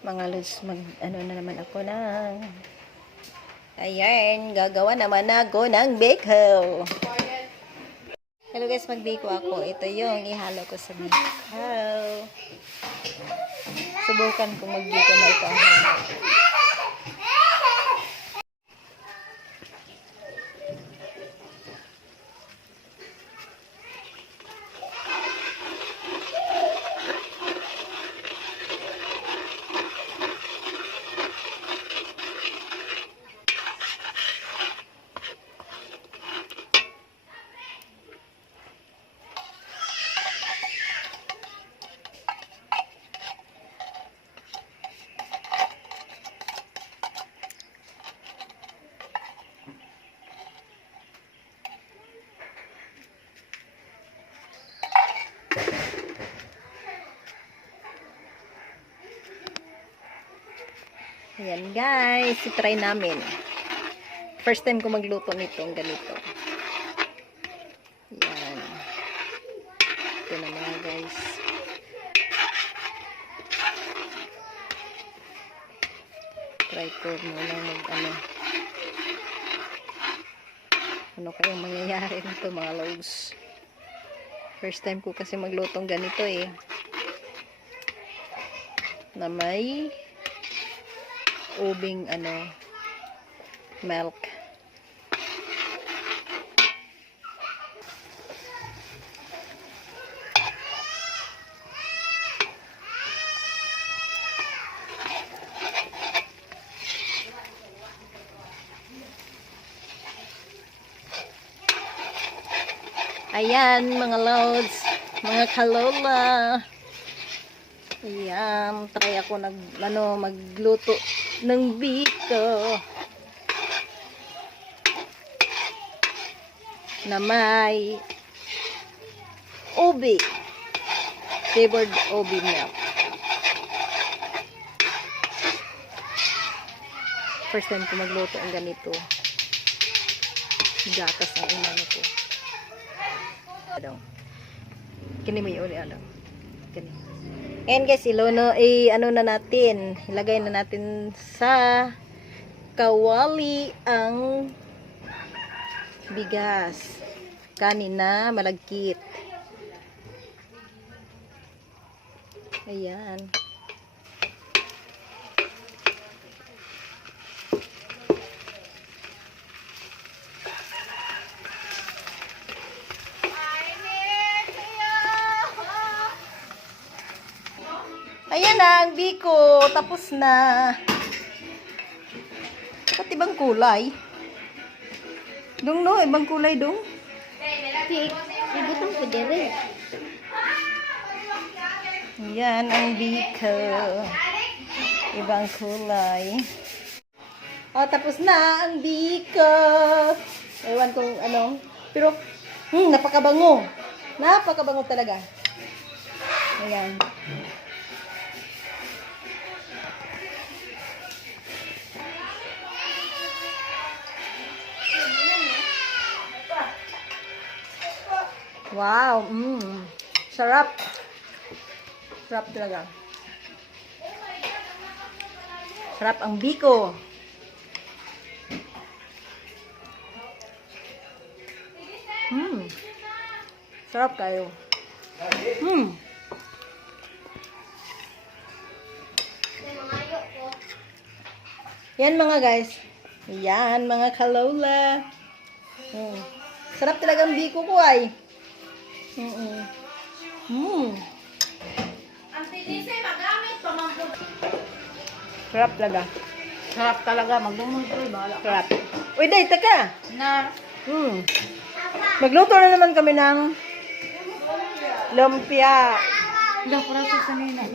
Mga lods, ano na naman ako ng ayan, gagawa naman ako ng biko. Hello guys, magbiko ako. Ito yung ihalo ko sa biko. Subukan kong magbiko na ito ang halo. Ayan guys, itry namin. First time ko magluto nitong ganito. Ayan. Ito na mga guys. Try ko muna ano kayang mangyayari nito mga logs. First time ko kasi maglutong ganito eh. Na may ubing milk. Ayan mga lods, mga kalola. Ayan, try ako magluto ng biko na may ubi, flavored ubi milk. First time ko magluto ang ganito. Gatas ang inano ko. Kini mo yun, kini. And guys, na natin. Ilagay na natin sa kawali ang bigas. Kanina, malagkit. Ayan. Ayan na, ang biko. Tapos na. Ba't ibang kulay? Dong no, ibang kulay dong. Ibutang ko dire. Ayan, ang biko. Ibang kulay. Oh, tapos na ang biko. Ewan kung ano. Pero, napakabango. Napakabango talaga. Ayan. Wow, sarap. Sarap talaga. Sarap ang biko. Sarap kayo. Yan mga guys. Yan mga kalola. Sarap talaga ang biko ko ay. Sarap talaga. Sarap talaga. Magdumog ko. Bahala. Sarap. Uy, day, taka. Na. Magluto na naman kami ng lumpia. Ilang piraso sa nina.